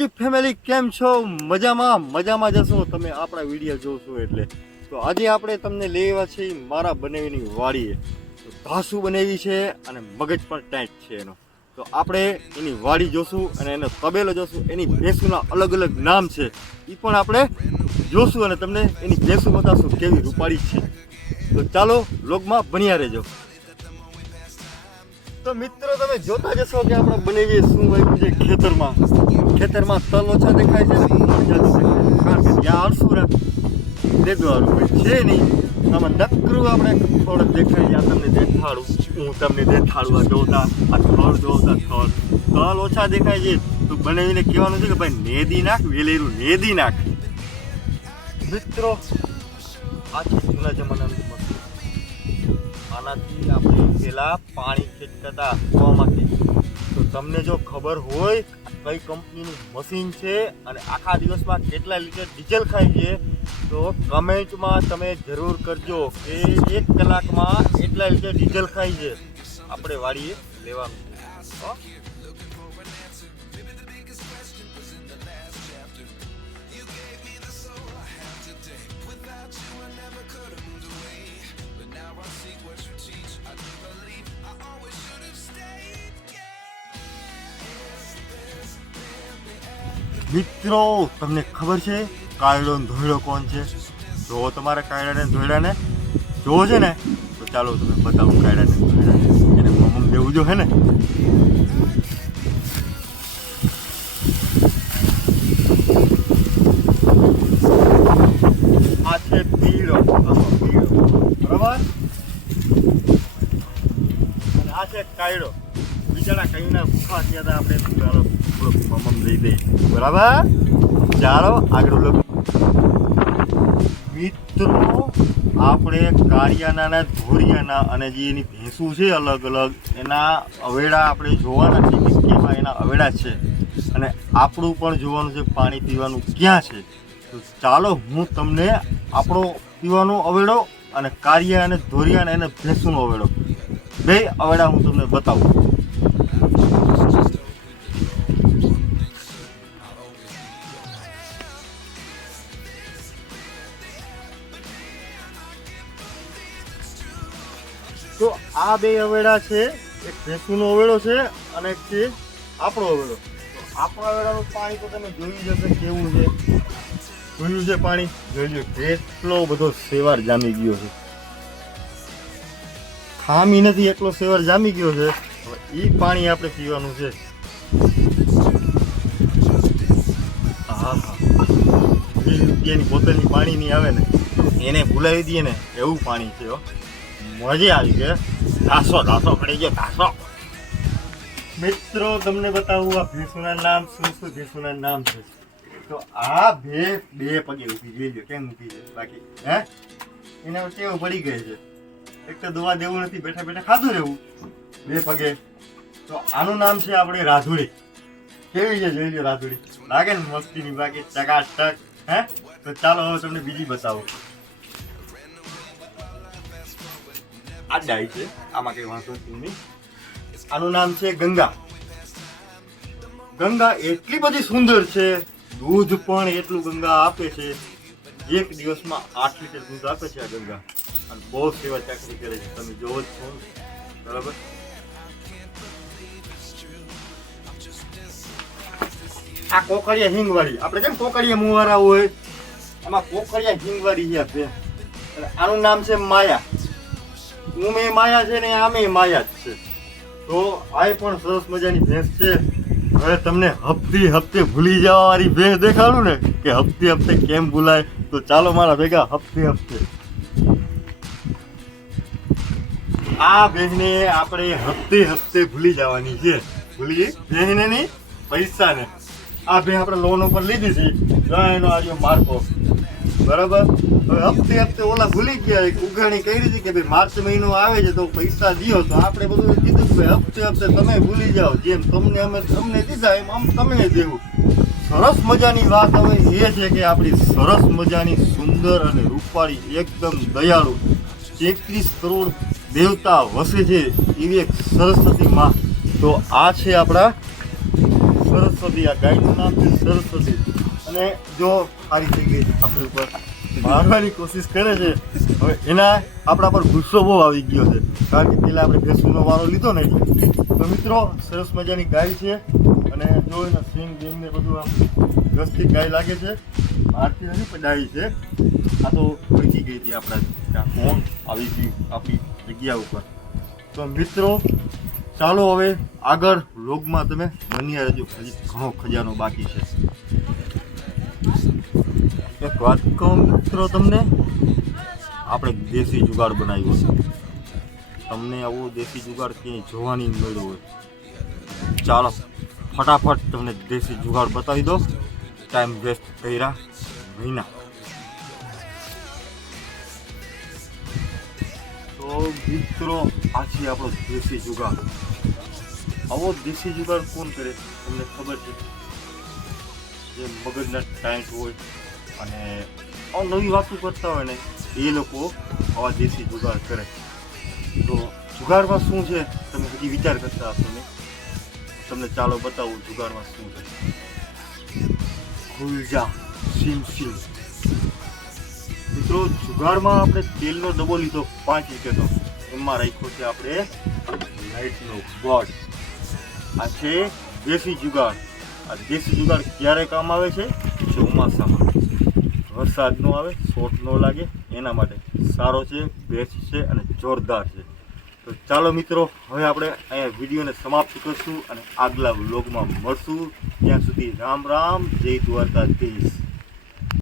YouTube family કેમ છો? મજામાં? મજામાં જશો તમે આપણા વીડિયો જોશો એટલે. તો આજે આપણે તમને લેવા છે મારા બનાવીની વાડીએ. તો ઘાસું બનાવી છે અને મગજ પણ ટાઈટ છે એનો. તો આપણે એની વાડી જોશું અને એનો તબેલો જોશું. એની ભેંસુના અલગ અલગ નામ છે. એ પણ આપણે જોશું અને તમને એની ભેંસુ બતાવશું કેવી રૂપાળી છે. તો ચાલો લોગમાં બન્યા રહેજો. તો મિત્રો, તમે જોતા જશો કે આપણે બનાવીએ શું વાવ્યું છે ખેતરમાં. ખેતરમાં તલ ઓછા દેખાય છે. કારણ કે ત્યાં અળસુરા દેદવાળું કોઈ છે નહીં. આમાં નકરું આપણે થોડુંક દેખાય આ તમને દેખાડું. હું તમને દેખાડું આ જોતા, આ થળ જોતા થળ. તલ ઓછા દેખાય છે. તો બનાવીને કહેવાનું છે કે ભાઈ, નેદી નાખ, વેલેરું નેદી નાખ. મિત્રો, આ છે જૂના જમાનાનું આનાથી આપણે પેલા પાણી ખેંચતા કૂવામાંથી તો તમને જો ખબર હોય, કઈ કંપનીનું મશીન છે અને આખા દિવસમાં કેટલા લીટર ડીઝલ ખાય છે, તો કમેન્ટમાં તમે જરૂર કરજો કે એક કલાકમાં કેટલા લીટર ડીઝલ ખાય છે. આપણે વાડીએ લેવાનું. મિત્રો, તમને ખબર છે, કાયડો ધોયડો કોણ છે? જો તમારે કાયડાને ધોયડાને. જોવો છે ને, તો ચાલો તમે બતાવું કાયડાને ધોયડાને. એને મમ દેવું જો હે ને. આ છે પીળો પીળો. બરાબર? અને આ છે કાયડો. બિચારા કઈના ભૂખા થયા હતા, આપણે ચાલો થોડોક મમ દઈ બરાબર? ચાલો, આગળ લોકો આપણે કાળિયાના ને ધોરિયાના અને જે એની ભેંસું છે અલગ અલગ, એના અવેડા આપણે જોવાના છે કે કેવા એના અવેડા છે. અને આપણું પણ જોવાનું છે, પાણી પીવાનું ક્યાં છે? તો ચાલો, હું તમને આપણો પીવાનો અવેડો અને કાળિયા અને ધોરિયા અને એને ભેંસુનો અવેડો. બે અવેડા હું તમને બતાવું. તો આ બે અવેડા છે, એક ભેંસુનો અવેડો છે અને એક છે આપણો અવેડો. આપણા અવેડાનું પાણી તો તમે જોયું જ હશે કેવું છે. જોયું છે પાણી? જોઈ લો, કેટલો બધો સેવાર જામી ગયો છે. ખામી નથી એટલો સેવાર જામી ગયો છે. હવે એ પાણી આપણે પીવાનું છે. હા વીસ રૂપિયાની બોતલની પાણી નહીં આવે ને, એને ભૂલાવી દઈએ ને, એવું પાણી છે હો. મજા આવી છે. ઘાસો ઘાસો પડી ગયો ઘાસો મિત્રો, તમને બતાવું આ ભેંસુના નામ શું શું, ભેંસુના નામ છે? તો આ બે બે પગે ઊભી, જોઈ લો કેમ ઊભી છે? બાકી, હે? એના વચ્ચે એવું પડી ગઈ છે. એક તો દવા દેવું નથી, બેઠા બેઠા ખાધું રહેવું. બે પગે. તો આનું નામ છે આપણે રાધુડી કેવી છે, જોઈ લો રાધુડી લાગે ને મસ્તીની બાકી ચકાચક હે? તો ચાલો હવે તમને બીજી બતાવું. આ ડાય છે. આમાં કઈ વાંધો નહીં આનું નામ છે ગંગા. ગંગા એટલી બધી સુંદર છે. દૂધ પણ એટલું ગંગા આપે છે. એક દિવસમાં આઠ લીટર દૂધ આપે છે આ ગંગા. અને બહુ સેવા ચાકરી કરે છે. તમે જોવો જ છો. બરાબર? આ કોકરિયા હિંગવાળી. આપણે કેમ કોકરિયા મુવારા હોય? આમાં કોકરિયા હિંગવાળી છે આનું નામ છે માયા. ઉમે માયા છે ને આમે માયા જ છે. તો આ પણ સરસ મજાની ભેંસ છે. હવે તમને હપ્તી હપ્તે ભૂલી જવાવાળી ભેંસ દેખાડું ને કે હપ્તે હપ્તે કેમ ભૂલાય? તો ચાલો મારા ભેગા હપ્તે હપ્તે. આ બહેને આપણે હપ્તે હપ્તે ભૂલી જવાની છે. ભૂલી બહેને નહીં, પૈસાને. આ બે આપણે લોન ઉપર લીધી છે. એનો આજે માર્કો. બરાબર? હવે હપ્તે હપ્તે ઓલા ભૂલી ગયા એક ઉઘાણી કરી હતી કે ભાઈ માર્ચ મહિનો આવે છે તો પૈસા દ્યો. તો આપણે બધું કીધું કે હપ્તે હપ્તે તમે ભૂલી જાઓ. જેમ તમને અમે તમને દીધા એમ આમ તમે દેવું. સરસ મજાની વાત હવે એ છે કે આપણી સરસ મજાની સુંદર અને રૂપાળી એકદમ દયાળુ તેત્રીસ કરોડ દેવતા વસે છે એવી એક સરસ્વતી માં. તો આ છે આપણા સરસ્વતી. આ ગાયનું નામ છે સરસ્વતી. અને જો હારી થઈ ગઈ આપણી ઉપર. મારવાની કોશિશ કરે છે. હવે એના આપણા પર ગુસ્સો બહુ આવી ગયો છે. કારણ કે પેલા આપણે ભેંસુનો વારો લીધો ને તો મિત્રો, સરસ મજાની ગાય છે. અને જો એના સિંગ ને બધું આમ વ્યવસ્થિત ગાય લાગે છે. મારતી નથી, પણ ડાળી છે. આ તો ઓળખી ગઈ હતી આપણા ફોન આવી હતી આપણી જગ્યા ઉપર. તો મિત્રો, ચાલો હવે આગળ લોગમાં તમે બન્યા રહેજો. હજી ઘણો ખજાનો બાકી છે. એક વાત કહું મિત્રો તમને? આપણે દેશી જુગાડ બનાવ્યો છે. તમને આવો દેશી જુગાડ ક્યાંય જોવાની મળ્યો હોય. ચાલો, ફટાફટ તમને દેશી જુગાડ બતાવી દો. ટાઈમ વેસ્ટ કર્યા મહિના તો મિત્રો, આ છે આપણો દેશી જુગાડ. આવો દેશી જુગાડ કોણ કરે? તમને ખબર છે. જે મગજના ટાઈટ હોય અને નવી વાતો કરતા હોય ને, એ લોકો આવા દેશી જુગાડ કરે. તો જુગાડમાં શું છે? તમે હજી વિચાર કરતા હશો ને? તમને ચાલો બતાવું જુગાડમાં શું છે. ગુલજા, સિમ સિમ. મિત્રો, જુગાડમાં આપણે તેલનો ડબ્બો લીધો, પાંચ વિકેટો એમાં રાખ્યો છે આપણે લાઇટનો બોર્ડ આ છે દેશી જુગાડ. આ દેશી જુગાડ ક્યારે કામ આવે છે? ચોમાસામાં. વરસાદ ન આવે, શોટ ન લાગે, એના માટે સારો છે, બેસ્ટ છે અને જોરદાર છે. તો ચાલો મિત્રો, હવે આપણે અહીંયા વિડીયોને સમાપ્ત કરશું અને આગલા વ્લોગમાં મળશું. ત્યાં સુધી રામ રામ, જય દ્વારકાધીશ.